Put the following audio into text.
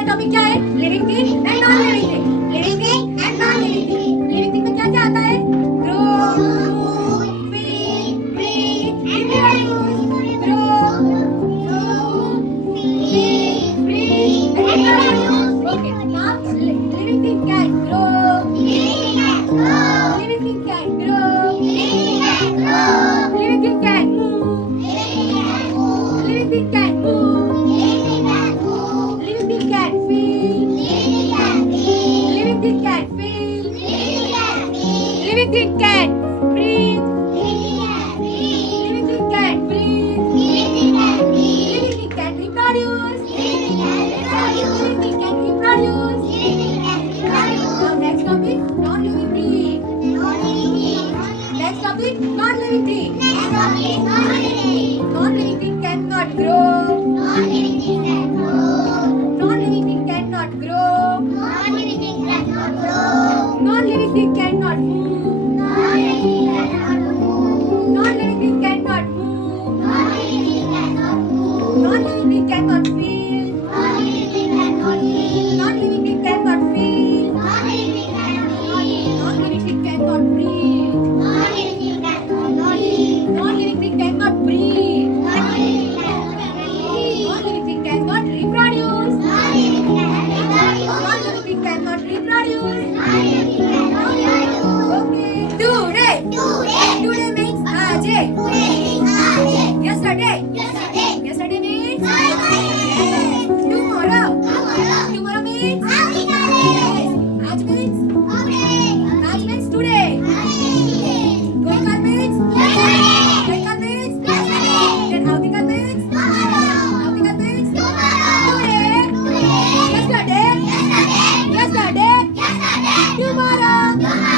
हमारा टॉपिक क्या है? Living thing and non living thing. Living thing and non living thing. Living thing में क्या क्या आता है? Grow, move, feed, breathe, reproduce. Grow, move, feed, breathe, reproduce. Okay, now living thing can grow. Living thing can grow. Living thing can move. Living thing can move. Living thing can feel. Living thing can feel. Living thing can breathe. Living thing can breathe. Living thing can reproduce. Living thing can reproduce. Now next topic, non-living thing. Next topic, non-living thing. Non-living thing cannot grow. Non-living thing cannot grow. Non-living thing cannot move. Non-living thing cannot move. Non-living thing cannot feel. Non-living thing cannot feel. Non-living thing cannot breathe. Non-living thing cannot breathe. Non-living thing cannot reproduce. Non-living thing cannot reproduce. Okay. Today. Today means aaj. Yesterday. Yesterday means tomorrow. Tomorrow means aaj means today. Goikal means Goikal means then Avtikal means Avtikal means today. Yesterday. Tomorrow.